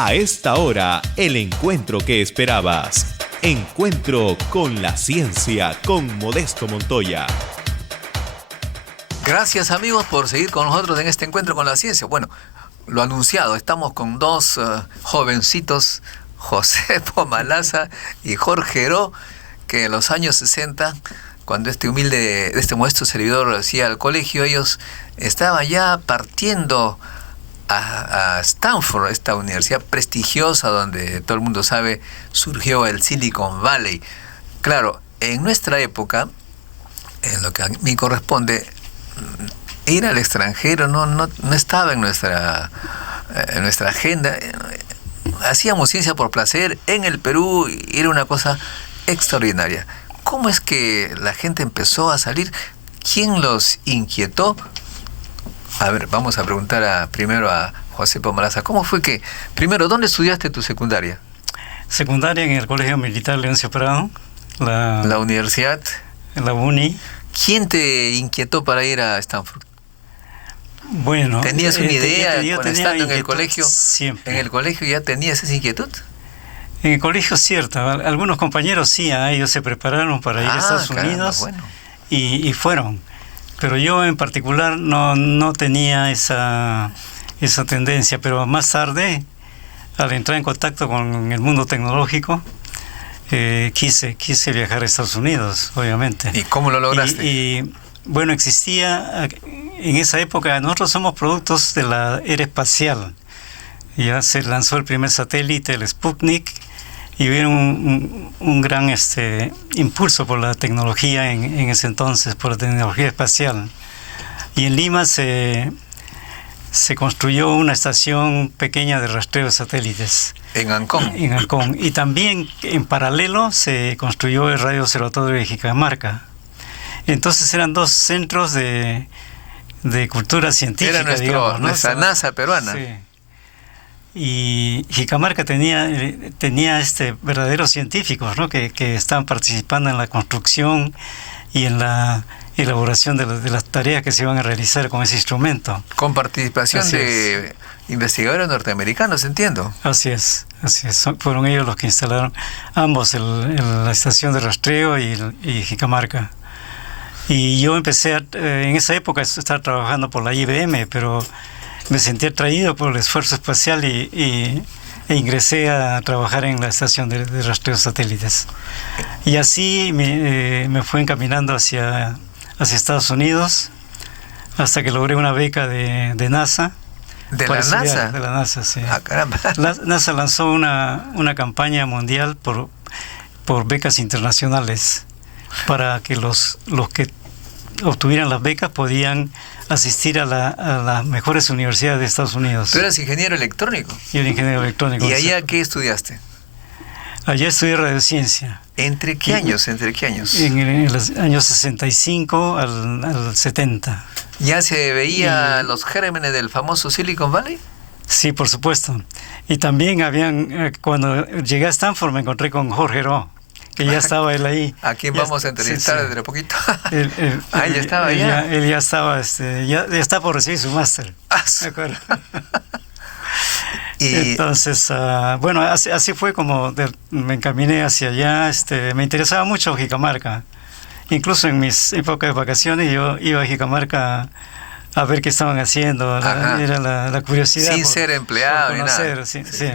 A esta hora, el encuentro que esperabas. Encuentro con la ciencia con Modesto Montoya. Gracias, amigos, por seguir con nosotros en este encuentro con la ciencia. Bueno, lo anunciado, estamos con dos jovencitos, José Pomalaza y Jorge Heró, que en los años 60, cuando este modesto servidor hacía al colegio, ellos estaban ya partiendo a Stanford, esta universidad prestigiosa donde todo el mundo sabe surgió el Silicon Valley. Claro, en nuestra época, en lo que a mí corresponde, ir al extranjero no estaba en nuestra agenda. Hacíamos ciencia por placer en el Perú y era una cosa extraordinaria. ¿Cómo es que la gente empezó a salir? ¿Quién los inquietó? A ver, vamos a preguntar primero a José Pomalaza. ¿Cómo fue que, primero, dónde estudiaste tu secundaria? Secundaria en el Colegio Militar Leoncio Prado. ¿La universidad? En la UNI. ¿Quién te inquietó para ir a Stanford? Bueno, ¿tenías una idea cuando estando en el colegio? Siempre. ¿En el colegio ya tenías esa inquietud? En el colegio, cierto. Algunos compañeros sí, ellos se prepararon para ir a Estados Unidos, bueno. y fueron. Pero yo en particular no tenía esa tendencia. Pero más tarde, al entrar en contacto con el mundo tecnológico, quise viajar a Estados Unidos, obviamente. ¿Y cómo lo lograste? Y bueno, existía en esa época, nosotros somos productos de la era espacial. Ya se lanzó el primer satélite, el Sputnik, y hubo un gran impulso por la tecnología en ese entonces, por la tecnología espacial. Y en Lima se construyó una estación pequeña de rastreo de satélites. ¿En Ancón? En Ancón. Y también en paralelo se construyó el Radio Observatorio de Jicamarca. Entonces eran dos centros de cultura científica. Era nuestra NASA peruana. Sí. Y Jicamarca tenía verdaderos científicos, ¿no? que estaban participando en la construcción y en la elaboración de las tareas que se iban a realizar con ese instrumento. Con participación de investigadores norteamericanos, entiendo. Así es. Fueron ellos los que instalaron ambos, la estación de rastreo y Jicamarca. Y yo empecé en esa época a estar trabajando por la IBM, pero me sentí atraído por el esfuerzo espacial e ingresé a trabajar en la estación de rastreo de satélites. Y así me fui encaminando hacia Estados Unidos hasta que logré una beca de NASA. ¿De la NASA? De la NASA, sí. Ah, caramba. La NASA lanzó una campaña mundial por becas internacionales para que los que obtuvieran las becas podían asistir a las mejores universidades de Estados Unidos. ¿Tú eras ingeniero electrónico? Yo era ingeniero electrónico. ¿Y allá qué estudiaste? Allá estudié radiociencia. ¿Entre qué años? En los años 65 al 70. ¿Ya se veía los gérmenes del famoso Silicon Valley? Sí, por supuesto. Y también cuando llegué a Stanford me encontré con Jorge Heró, que ya estaba él ahí. ¿A quién vamos a entrevistar dentro de poquito? Él ya estaba allá. Él ya estaba, ya está por recibir su máster. ¿De acuerdo? Entonces, bueno, así fue como me encaminé hacia allá. Me interesaba mucho Jicamarca. Incluso en mis épocas de vacaciones yo iba a Jicamarca a ver qué estaban haciendo. Era la curiosidad. Sin ser empleado ni nada. Sí.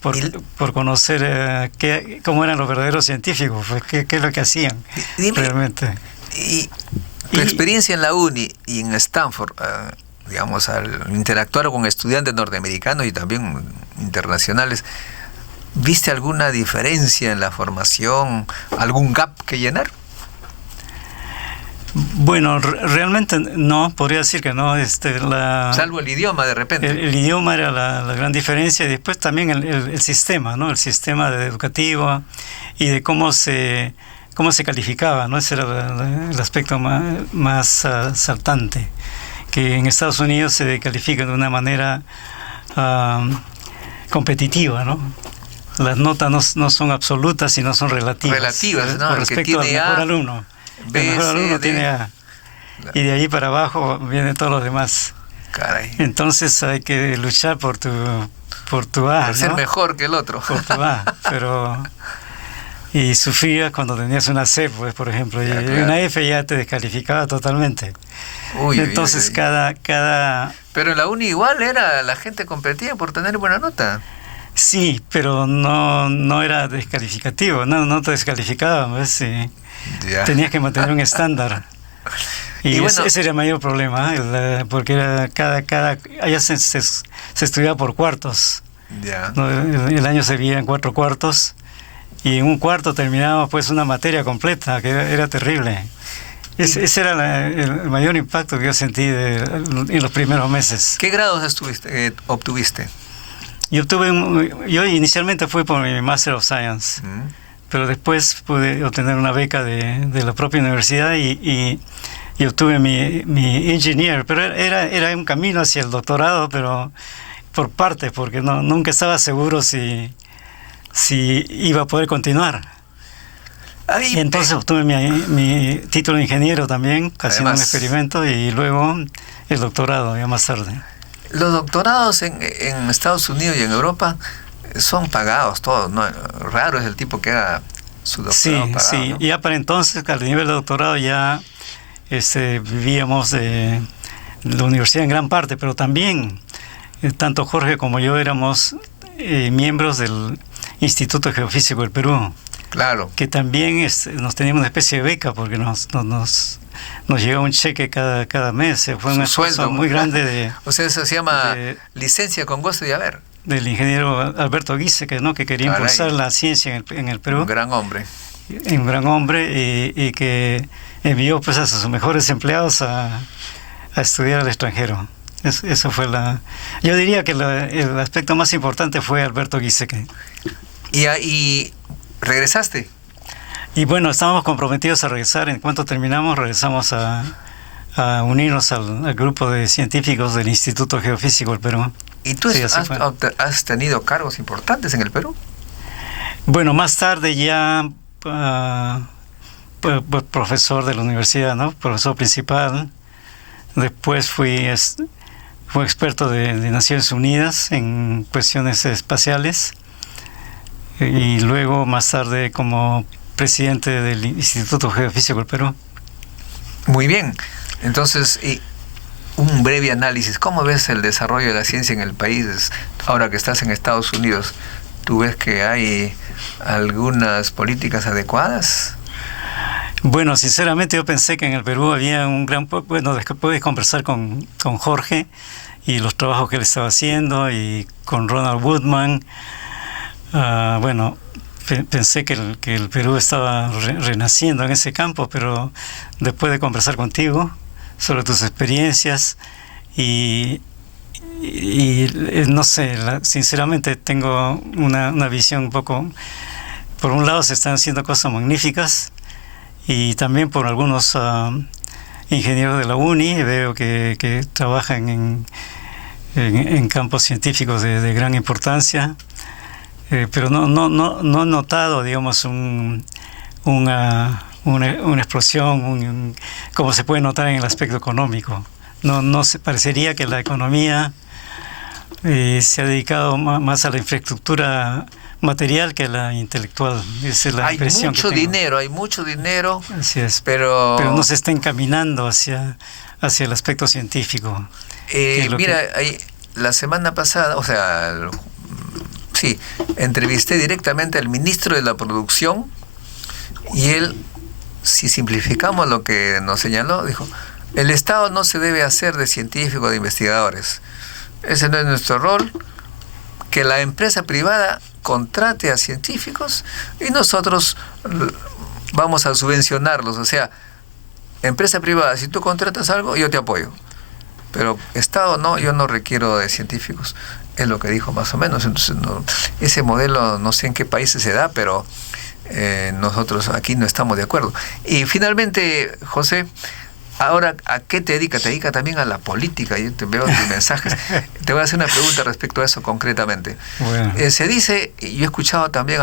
Por conocer cómo eran los verdaderos científicos, qué es lo que hacían realmente. Y tu experiencia en la UNI y en Stanford, digamos, al interactuar con estudiantes norteamericanos y también internacionales, ¿viste alguna diferencia en la formación, algún gap que llenar? Bueno, realmente no, podría decir que no. Salvo el idioma, de repente. El idioma era la gran diferencia, y después también el sistema, ¿no? El sistema educativo y de cómo se calificaba, ¿no? Ese era el aspecto más saltante, que en Estados Unidos se califica de una manera competitiva, ¿no? Las notas no son absolutas, sino son relativas. Relativas, ¿no? Con respecto al mejor alumno. El mejor alumno tiene A. Y de ahí para abajo vienen todos los demás. Caray. Entonces hay que luchar por por tu A, Por ser ¿no? mejor que el otro. Por tu A, pero... Y sufrías cuando tenías una C, pues, por ejemplo, y claro. una F ya te descalificaba totalmente. Uy, Entonces, uy. cada... Pero en la uni igual era, la gente competía por tener buena nota. Sí, pero no era descalificativo, no te descalificaban, ¿ves? Sí. Ya. Tenías que mantener un estándar. Y bueno, ese era el mayor problema, porque era allá se estudiaba por cuartos. ya. ¿No? El año se veía en 4 cuartos y en un cuarto terminábamos pues una materia completa, que era terrible. Ese era el mayor impacto que yo sentí en los primeros meses. ¿Qué grados obtuviste? Yo inicialmente fui por mi Master of Science, pero después pude obtener una beca de la propia universidad y obtuve mi engineer, pero era un camino hacia el doctorado, pero por partes, porque nunca estaba seguro si iba a poder continuar. Ahí, Y entonces obtuve mi título de ingeniero también, haciendo un experimento, y luego el doctorado ya más tarde. Los doctorados en Estados Unidos y en Europa son pagados todos, ¿no? Raro es el tipo que haga su doctorado pagado, sí. ¿no? Ya para entonces, al nivel de doctorado, ya vivíamos de la universidad en gran parte, pero también tanto Jorge como yo éramos miembros del Instituto Geofísico del Perú. Claro. Que también nos teníamos una especie de beca, porque nos llegaba un cheque cada mes. Fue un esfuerzo muy grande o sea, eso se llama licencia con goce de haber. Del ingeniero Alberto Giesecke, ¿no? Que quería impulsar la ciencia en el Perú. Un gran hombre. Un gran hombre y que envió pues a sus mejores empleados a estudiar al extranjero. Eso fue yo diría que el aspecto más importante fue Alberto Giesecke. ¿Y regresaste? Y bueno, estábamos comprometidos a regresar. En cuanto terminamos, regresamos a unirnos al grupo de científicos del Instituto Geofísico del Perú. ¿Y tú has tenido cargos importantes en el Perú? Bueno, más tarde ya profesor de la universidad, ¿no? Profesor principal. Después fui experto de Naciones Unidas en cuestiones espaciales. Y luego, más tarde, como presidente del Instituto Geofísico del Perú. Muy bien. Entonces, un breve análisis. ¿Cómo ves el desarrollo de la ciencia en el país ahora que estás en Estados Unidos? ¿Tú ves que hay algunas políticas adecuadas? Bueno, sinceramente yo pensé que en el Perú había un gran... Bueno, después pude conversar con Jorge y los trabajos que él estaba haciendo y con Ronald Woodman. Bueno, pensé que el Perú estaba renaciendo en ese campo, pero después de conversar contigo sobre tus experiencias y no sé, sinceramente tengo una visión un poco... Por un lado se están haciendo cosas magníficas y también por algunos ingenieros de la UNI veo que trabajan en campos científicos de gran importancia. Pero no he notado, digamos, una explosión, como se puede notar en el aspecto económico. No se parecería que la economía se ha dedicado más a la infraestructura material que a la intelectual. Esa es la impresión que tengo. Hay mucho dinero. Así es. Pero no se está encaminando hacia el aspecto científico. Mira, la semana pasada, sí, entrevisté directamente al ministro de la Producción y él, si simplificamos lo que nos señaló, dijo, el Estado no se debe hacer de científicos, de investigadores. Ese no es nuestro rol. Que la empresa privada contrate a científicos y nosotros vamos a subvencionarlos. O sea, empresa privada, si tú contratas algo, yo te apoyo. Pero Estado no, yo no requiero de científicos. Es lo que dijo más o menos. Entonces, ese modelo no sé en qué países se da, pero nosotros aquí no estamos de acuerdo. Y finalmente, José, Ahora, ¿a qué te dedicas? Te dedicas también a la política. Yo te veo tus mensajes. Te voy a hacer una pregunta respecto a eso concretamente. Bueno. Se dice, y yo he escuchado también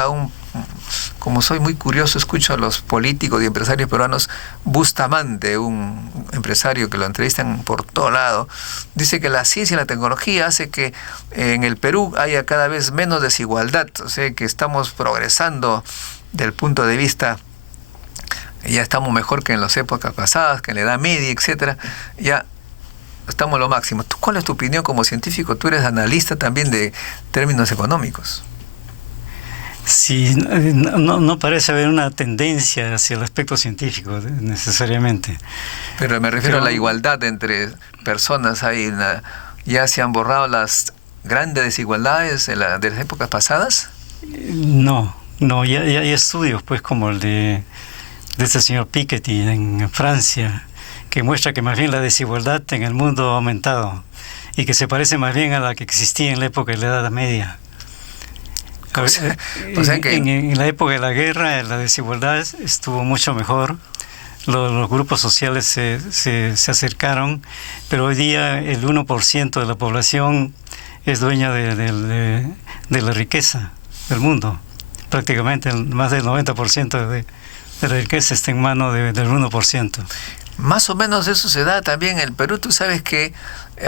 como soy muy curioso, escucho a los políticos y empresarios peruanos, Bustamante, un empresario que lo entrevistan por todo lado, dice que la ciencia y la tecnología hace que en el Perú haya cada vez menos desigualdad, o sea, que estamos progresando del punto de vista, ya estamos mejor que en las épocas pasadas, que en la Edad Media, etcétera, ya estamos a lo máximo. ¿Cuál es tu opinión como científico? Tú eres analista también de términos económicos. Sí, no parece haber una tendencia hacia el aspecto científico necesariamente. Pero me refiero a la igualdad entre personas. ¿Ya se han borrado las grandes desigualdades de las épocas pasadas? No, ya hay estudios pues como el de este señor Piketty en Francia, que muestra que más bien la desigualdad en el mundo ha aumentado y que se parece más bien a la que existía en la época de la Edad Media. O sea que en la época de la guerra la desigualdad estuvo mucho mejor, los grupos sociales se acercaron, pero hoy día el 1% de la población es dueña de la riqueza del mundo. Prácticamente más del 90% de la riqueza está en manos del 1%. Más o menos eso se da también en el Perú. Tú sabes que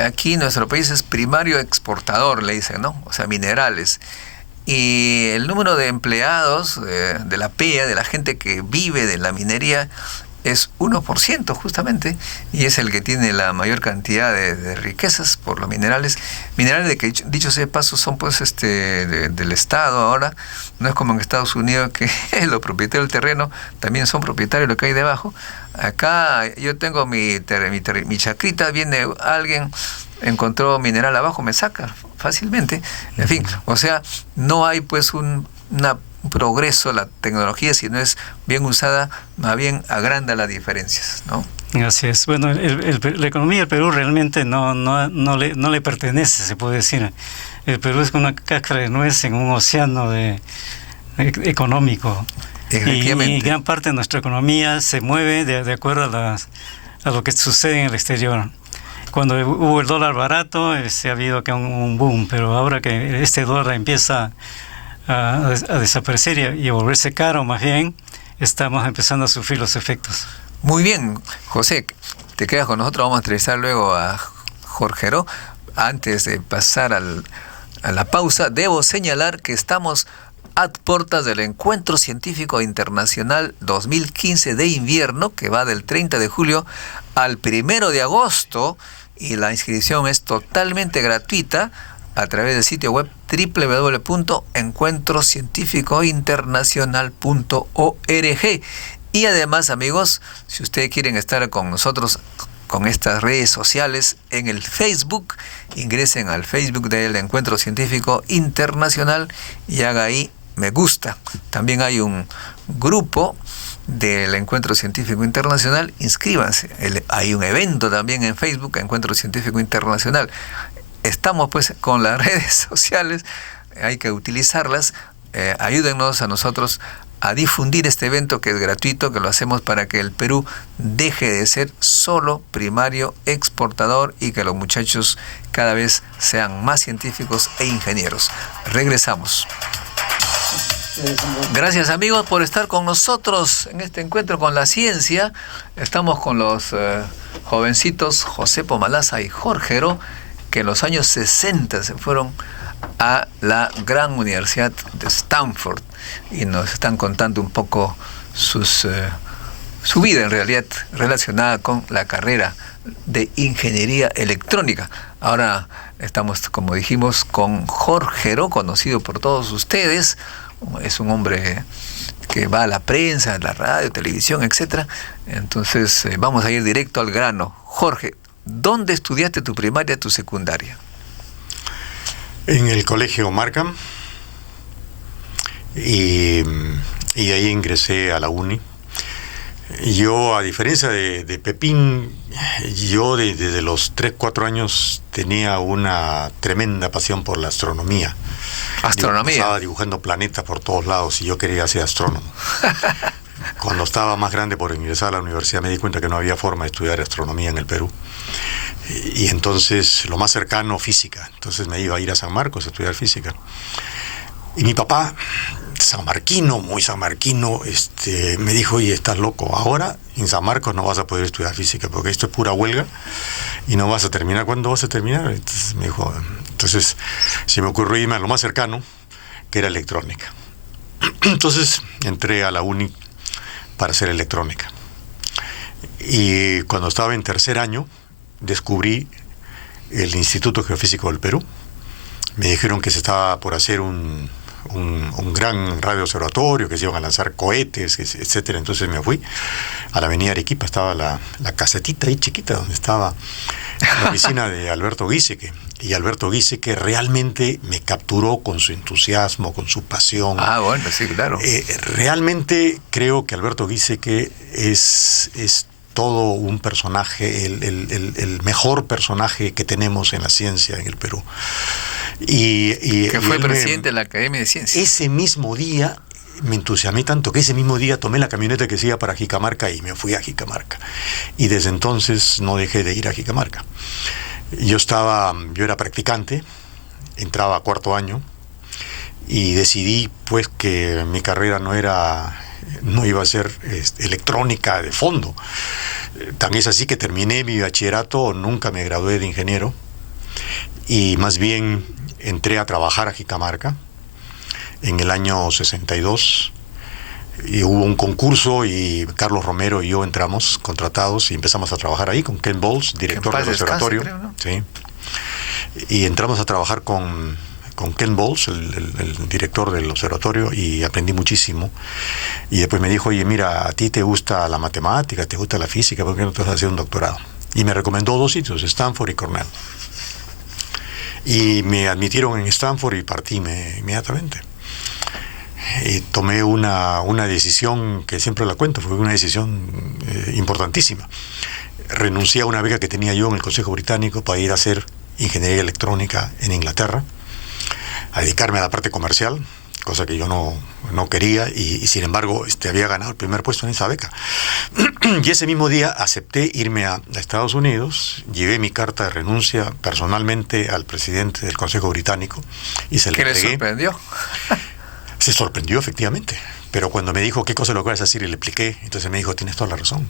aquí nuestro país es primario exportador, le dicen, ¿no? O sea, minerales. Y el número de empleados de la PEA, de la gente que vive de la minería, es 1% justamente, y es el que tiene la mayor cantidad de riquezas por los minerales. Minerales de que, dicho sea de paso, son pues del Estado ahora. No es como en Estados Unidos que los propietarios del terreno también son propietarios de lo que hay debajo. Acá yo tengo mi chacrita, viene alguien, encontró mineral abajo, me saca fácilmente. En fin, o sea, no hay pues un progreso, la tecnología, si no es bien usada, más bien agranda las diferencias, ¿no? Así es. Bueno, la economía del Perú realmente no le pertenece, se puede decir. El Perú es una cáscara de nuez en un océano económico. Y gran parte de nuestra economía se mueve de acuerdo a lo que sucede en el exterior. Cuando hubo el dólar barato, ha habido acá un boom, pero ahora que este dólar empieza a desaparecer y a volverse caro, más bien, estamos empezando a sufrir los efectos. Muy bien, José, te quedas con nosotros, vamos a entrevistar luego a Jorge Heró. Antes de pasar a la pausa, debo señalar que estamos a puertas del Encuentro Científico Internacional 2015 de invierno, que va del 30 de julio al 1 de agosto, y la inscripción es totalmente gratuita a través del sitio web www.encuentrocientificointernacional.org. Y además, amigos, si ustedes quieren estar con nosotros con estas redes sociales en el Facebook, ingresen al Facebook del Encuentro Científico Internacional y haga ahí me gusta. También hay un grupo del Encuentro Científico Internacional, inscríbanse. Hay un evento también en Facebook, Encuentro Científico Internacional. Estamos pues con las redes sociales, hay que utilizarlas. Ayúdennos a nosotros a difundir este evento que es gratuito, que lo hacemos para que el Perú deje de ser solo primario exportador y que los muchachos cada vez sean más científicos e ingenieros. Regresamos. Gracias, amigos, por estar con nosotros en este encuentro con la ciencia. Estamos con los jovencitos José Pomalaza y Jorge Heró, que en los años 60 se fueron a la gran Universidad de Stanford y nos están contando un poco su vida en realidad relacionada con la carrera de ingeniería electrónica. Ahora estamos, como dijimos, con Jorge Heró, conocido por todos ustedes. Es un hombre que va a la prensa, a la radio, televisión, etcétera. Entonces vamos a ir directo al grano. Jorge, ¿dónde estudiaste tu primaria, tu secundaria? En el Colegio Markham, y de ahí ingresé a la uni. Yo, a diferencia de Pepín, yo desde los 3, 4 años tenía una tremenda pasión por la astronomía. ¿Astronomía? Estaba dibujando planetas por todos lados y yo quería ser astrónomo. Cuando estaba más grande por ingresar a la universidad me di cuenta que no había forma de estudiar astronomía en el Perú. Y entonces lo más cercano, física. Entonces me iba a ir a San Marcos a estudiar física. Y mi papá, sanmarquino, muy sanmarquino, me dijo, oye, estás loco, ahora en San Marcos no vas a poder estudiar física porque esto es pura huelga y no vas a terminar. ¿Cuándo vas a terminar? Entonces me dijo, entonces se me ocurrió irme a lo más cercano, que era electrónica. Entonces entré a la uni para hacer electrónica. Y cuando estaba en tercer año, descubrí el Instituto Geofísico del Perú. Me dijeron que se estaba por hacer un gran radioobservatorio, que se iban a lanzar cohetes, etcétera. Entonces me fui a la avenida Arequipa, estaba la casetita ahí chiquita, donde estaba la oficina de Alberto Giesecke. Y Alberto Giesecke realmente me capturó con su entusiasmo, con su pasión. Ah, bueno, sí, claro. Realmente creo que Alberto Giesecke es todo un personaje, el mejor personaje que tenemos en la ciencia en el Perú. Que fue presidente de la Academia de Ciencias. Ese mismo día me entusiasmé tanto que ese mismo día tomé la camioneta que se iba para Jicamarca y me fui a Jicamarca. Y desde entonces no dejé de ir a Jicamarca. Yo era practicante, entraba a cuarto año y decidí pues que mi carrera no iba a ser electrónica de fondo. Tan es así que terminé mi bachillerato, nunca me gradué de ingeniero y más bien entré a trabajar a Jicamarca en el año 62 y hubo un concurso y Carlos Romero y yo entramos contratados y empezamos a trabajar ahí con Ken Bowles, director del observatorio. Creo, ¿no? Sí. Y entramos a trabajar con Ken Bowles, el director del observatorio, y aprendí muchísimo. Y después me dijo, oye, mira, a ti te gusta la matemática, te gusta la física, ¿por qué no te vas a hacer un doctorado? Y me recomendó 2 sitios, Stanford y Cornell. Y me admitieron en Stanford y partí inmediatamente. Y tomé una decisión que siempre la cuento, fue una decisión importantísima. Renuncié a una beca que tenía yo en el Consejo Británico para ir a hacer ingeniería electrónica en Inglaterra, a dedicarme a la parte comercial, cosa que yo no quería, y sin embargo había ganado el primer puesto en esa beca. Y ese mismo día acepté irme a Estados Unidos, llevé mi carta de renuncia personalmente al presidente del Consejo Británico y se le entregué. ¿Qué le sorprendió? Se sorprendió, efectivamente, pero cuando me dijo qué cosa lo que vas a decir y le expliqué, entonces me dijo, tienes toda la razón.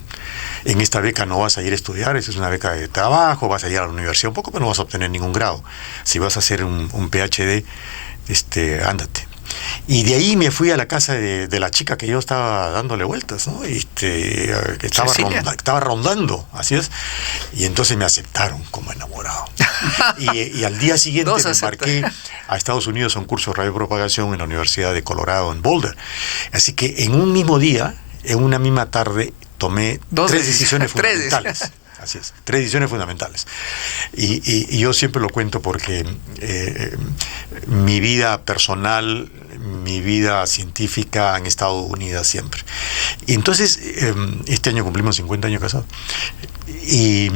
En esta beca no vas a ir a estudiar, esa es una beca de trabajo, vas a ir a la universidad un poco, pero no vas a obtener ningún grado. Si vas a hacer un PhD, ándate. Y de ahí me fui a la casa de la chica que yo estaba dándole vueltas, ¿no? Que estaba rondando, así es. Y entonces me aceptaron como enamorado. Y al día siguiente me embarqué a Estados Unidos a un curso de radiopropagación en la Universidad de Colorado en Boulder. Así que en un mismo día, en una misma tarde, tomé 3 decisiones fundamentales. Así es, 3 decisiones fundamentales. Y yo siempre lo cuento porque mi vida personal, mi vida científica han estado unidas siempre. Y entonces, este año cumplimos 50 años casados. Y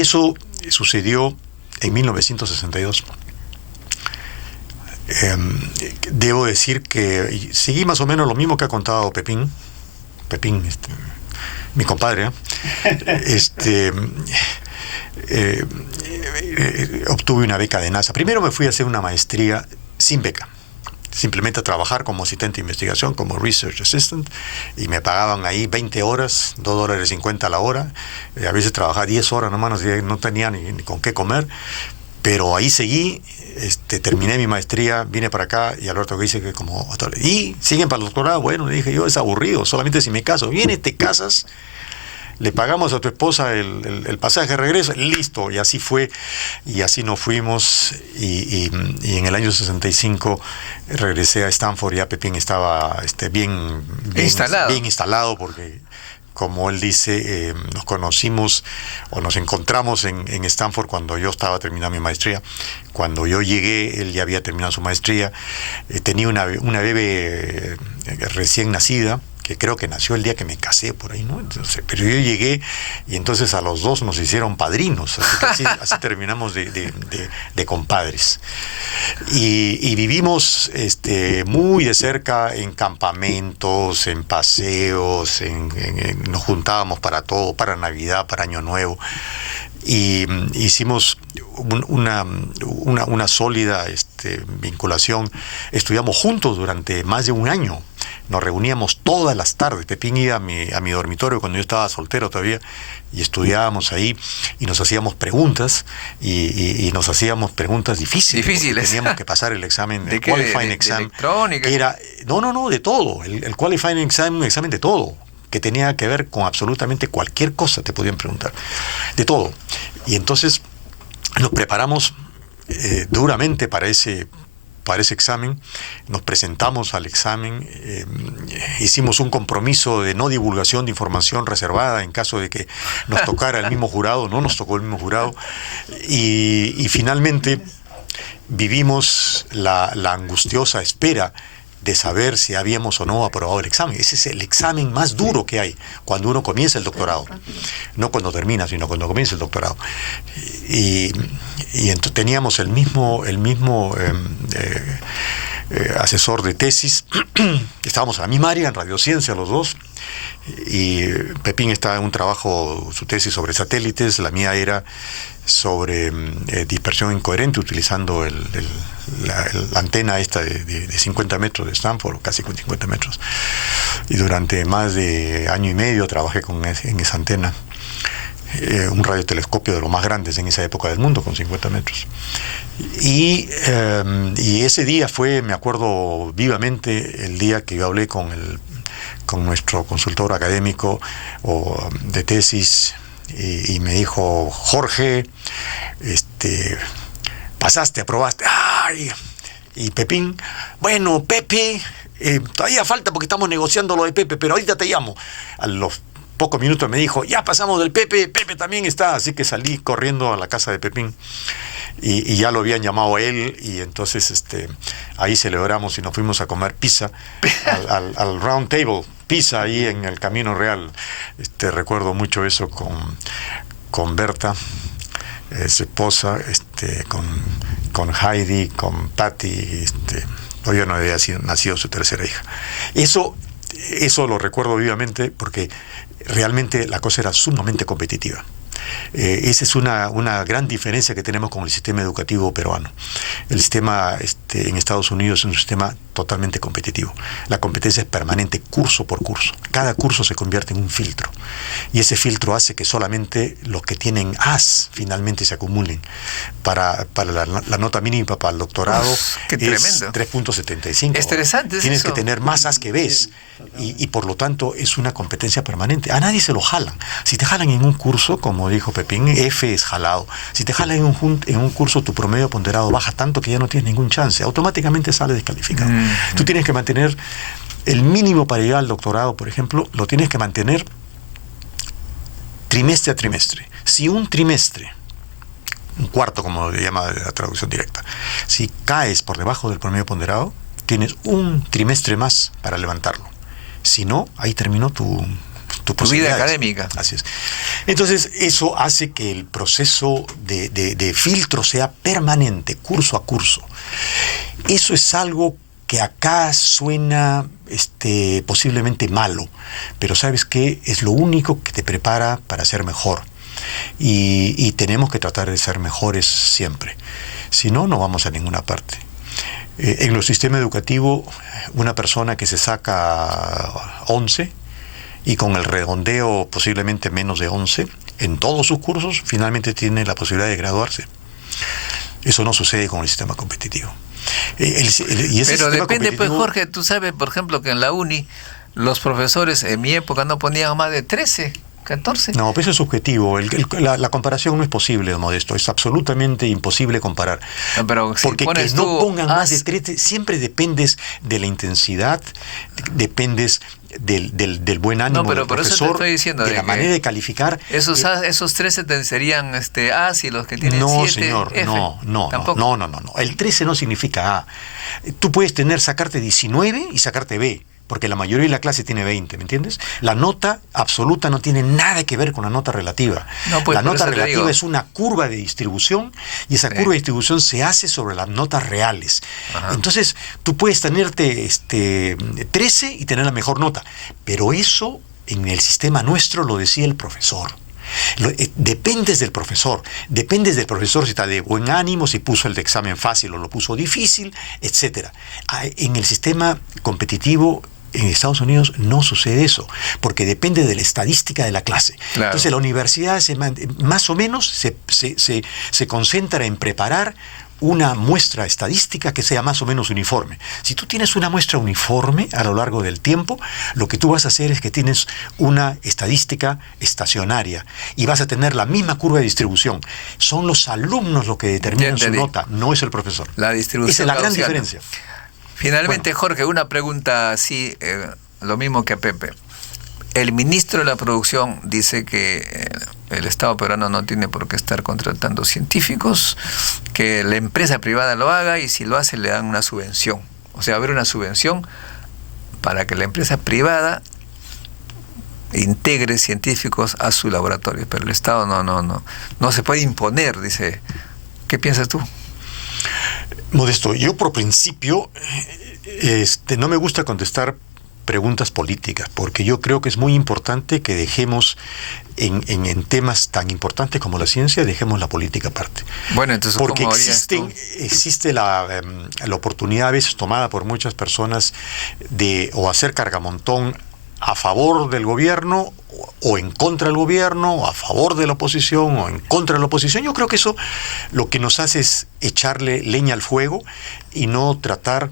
eso sucedió en 1962. Debo decir que seguí más o menos lo mismo que ha contado Pepín, mi compadre, obtuve una beca de NASA. Primero me fui a hacer una maestría sin beca, simplemente a trabajar como asistente de investigación, como research assistant, y me pagaban ahí 20 horas, $2.50 la hora. A veces trabajaba 10 horas nomás, no tenía ni con qué comer, pero ahí seguí. Terminé mi maestría, vine para acá y Alberto dice que como... ¿Y siguen para el doctorado? Bueno, le dije yo, es aburrido, solamente si me caso. Vienes, te casas, le pagamos a tu esposa el pasaje de regreso, listo, y así fue, y así nos fuimos, y en el año 65 regresé a Stanford, ya Pepín estaba bien instalado, porque como él dice, nos conocimos o nos encontramos en Stanford cuando yo estaba terminando mi maestría. Cuando yo llegué, él ya había terminado su maestría. Tenía una bebé recién nacida, que creo que nació el día que me casé por ahí, ¿no? Entonces, pero yo llegué y entonces a los dos nos hicieron padrinos, así, así terminamos de compadres. Y vivimos muy de cerca en campamentos, en paseos, nos juntábamos para todo, para Navidad, para Año Nuevo. Y hicimos una sólida vinculación. Estudiamos juntos durante más de un año. Nos reuníamos todas las tardes. Pepín iba a mi dormitorio cuando yo estaba soltero todavía y estudiábamos ahí y nos hacíamos preguntas y nos hacíamos preguntas difíciles. Teníamos que pasar el examen, el qualifying exam. Electrónica. No, de todo. El qualifying exam, un examen de todo, que tenía que ver con absolutamente cualquier cosa, te podían preguntar, de todo. Y entonces nos preparamos duramente para ese examen, nos presentamos al examen, hicimos un compromiso de no divulgación de información reservada en caso de que nos tocara el mismo jurado. No nos tocó el mismo jurado, y finalmente vivimos la angustiosa espera de saber si habíamos o no aprobado el examen. Ese es el examen más duro que hay cuando uno comienza el doctorado. No cuando termina, sino cuando comienza el doctorado. Y entonces teníamos el mismo asesor de tesis. Estábamos en la misma área, en radiociencia los dos. Y Pepín estaba en un trabajo, su tesis sobre satélites, la mía era sobre dispersión incoherente utilizando la antena esta de 50 metros de Stanford, casi con 50 metros. Y durante más de año y medio trabajé en esa antena, un radiotelescopio de los más grandes en esa época del mundo, con 50 metros. Y ese día fue, me acuerdo vivamente, el día que yo hablé con nuestro consultor académico o de tesis, y me dijo: Jorge, pasaste, aprobaste. ¡Ay! Y Pepín: bueno, Pepe, todavía falta porque estamos negociando lo de Pepe, pero ahorita te llamo. A los pocos minutos me dijo: ya pasamos del Pepe, Pepe también está. Así que salí corriendo a la casa de Pepín. Y ya lo habían llamado a él, y entonces ahí celebramos y nos fuimos a comer pizza al Round Table, pizza ahí en el Camino Real. Recuerdo mucho eso con Berta, su esposa, con Heidi, con Patty. Todavía no había nacido su tercera hija. Eso lo recuerdo vivamente porque realmente la cosa era sumamente competitiva. Esa es una gran diferencia que tenemos con el sistema educativo peruano. El sistema en Estados Unidos es un sistema totalmente competitivo. La competencia es permanente, curso por curso. Cada curso se convierte en un filtro. Y ese filtro hace que solamente los que tienen As finalmente se acumulen. Para la nota mínima para el doctorado ¡Qué tremendo! 3.75. Estresante. Tienes que tener más As que Bs. Y por lo tanto es una competencia permanente. A nadie se lo jalan. Si te jalan en un curso, como dijo Pepín, F es jalado. Si te jalan en un curso, tu promedio ponderado baja tanto que ya no tienes ningún chance. Automáticamente sale descalificado. Tú tienes que mantener el mínimo para llegar al doctorado, por ejemplo, lo tienes que mantener trimestre a trimestre. Si un trimestre, un cuarto como le llama la traducción directa, si caes por debajo del promedio ponderado, tienes un trimestre más para levantarlo. Si no, ahí terminó tu vida académica. Así es. Entonces, eso hace que el proceso de filtro sea permanente, curso a curso. Eso es algo que acá suena posiblemente malo, pero ¿sabes qué? Es lo único que te prepara para ser mejor. Y tenemos que tratar de ser mejores siempre. Si no, no vamos a ninguna parte. En los sistemas educativos, una persona que se saca 11 y con el redondeo posiblemente menos de 11 en todos sus cursos, finalmente tiene la posibilidad de graduarse. Eso no sucede con el sistema competitivo. Pero depende, pues, Jorge, tú sabes, por ejemplo, que en la uni los profesores en mi época no ponían más de 13, 14. No, pues eso es subjetivo. La comparación no es posible, Modesto. Es absolutamente imposible comparar. No, pero si porque que no pongan más de 13, siempre dependes de la intensidad, dependes del buen ánimo del profesor, eso te estoy diciendo, de la manera de calificar. Esos 13 serían A, y los que tienen 7, no, señor, F. No. El 13 no significa A. Tú puedes sacarte 19 y sacarte B. porque la mayoría de la clase tiene 20, ¿me entiendes? La nota absoluta no tiene nada que ver con la nota relativa. No, pues, la por nota eso te relativa digo. es una curva de distribución y esa curva de distribución se hace sobre las notas reales. Ajá. Entonces, tú puedes tenerte 13 y tener la mejor nota, pero eso en el sistema nuestro lo decía el profesor. Dependes del profesor si está de buen ánimo, si puso el examen fácil o lo puso difícil, etcétera. En el sistema competitivo en Estados Unidos no sucede eso, porque depende de la estadística de la clase. Claro. Entonces la universidad más o menos se concentra en preparar una muestra estadística que sea más o menos uniforme. Si tú tienes una muestra uniforme a lo largo del tiempo, lo que tú vas a hacer es que tienes una estadística estacionaria y vas a tener la misma curva de distribución. Son los alumnos los que determinan su nota, no es el profesor. La distribución Esa es la gran gaussiana. diferencia. Finalmente, Bueno. Jorge, una pregunta así, lo mismo que a Pepe. El ministro de la Producción dice que el Estado peruano no tiene por qué estar contratando científicos, que la empresa privada lo haga y si lo hace le dan una subvención. O sea, haber una subvención para que la empresa privada integre científicos a su laboratorio, pero el Estado no se puede imponer, dice. ¿Qué piensas tú? Modesto, yo por principio no me gusta contestar preguntas políticas, porque yo creo que es muy importante que dejemos en temas tan importantes como la ciencia, dejemos la política aparte. Bueno, entonces, porque ¿cómo harías tú? existe la oportunidad a veces tomada por muchas personas de o hacer cargamontón a favor del gobierno o en contra del gobierno, o a favor de la oposición o en contra de la oposición. Yo creo que eso lo que nos hace es echarle leña al fuego y no tratar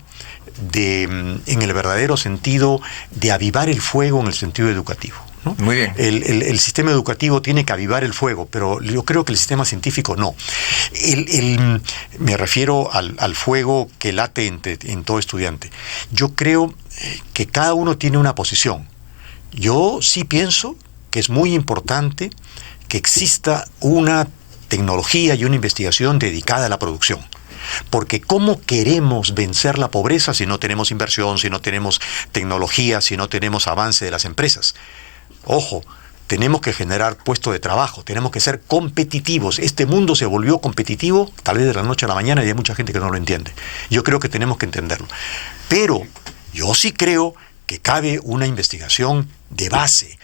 de, en el verdadero sentido, de avivar el fuego en el sentido educativo, ¿no? Muy bien. El sistema educativo tiene que avivar el fuego, pero yo creo que el sistema científico no. Me refiero al fuego que late en todo estudiante. Yo creo que cada uno tiene una posición. Yo sí pienso que es muy importante que exista una tecnología y una investigación dedicada a la producción. Porque ¿cómo queremos vencer la pobreza si no tenemos inversión, si no tenemos tecnología, si no tenemos avance de las empresas? Ojo, tenemos que generar puestos de trabajo, tenemos que ser competitivos. Este mundo se volvió competitivo tal vez de la noche a la mañana y hay mucha gente que no lo entiende. Yo creo que tenemos que entenderlo. Pero yo sí creo que cabe una investigación de base,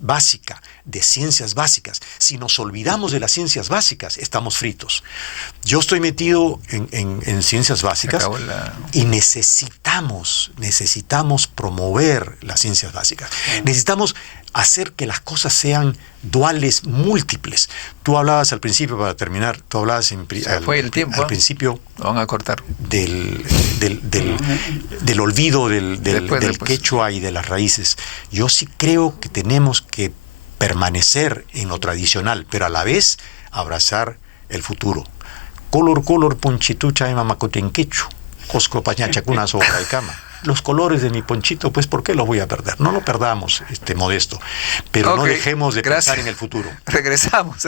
básica, de ciencias básicas. Si nos olvidamos de las ciencias básicas, estamos fritos. Yo estoy metido en ciencias básicas y necesitamos promover las ciencias básicas. Necesitamos hacer que las cosas sean duales, múltiples. Tú hablabas al principio, para terminar, tú hablabas fue el tiempo, al principio lo van a cortar. del olvido del quechua y de las raíces. Yo sí creo que tenemos que permanecer en lo tradicional, pero a la vez abrazar el futuro. Color ponchitucha mamacotenquechu, cosco pañachacuna sobraicama. Los colores de mi ponchito, pues ¿por qué los voy a perder? No lo perdamos, Modesto, pero no dejemos de pensar en el futuro. Regresamos.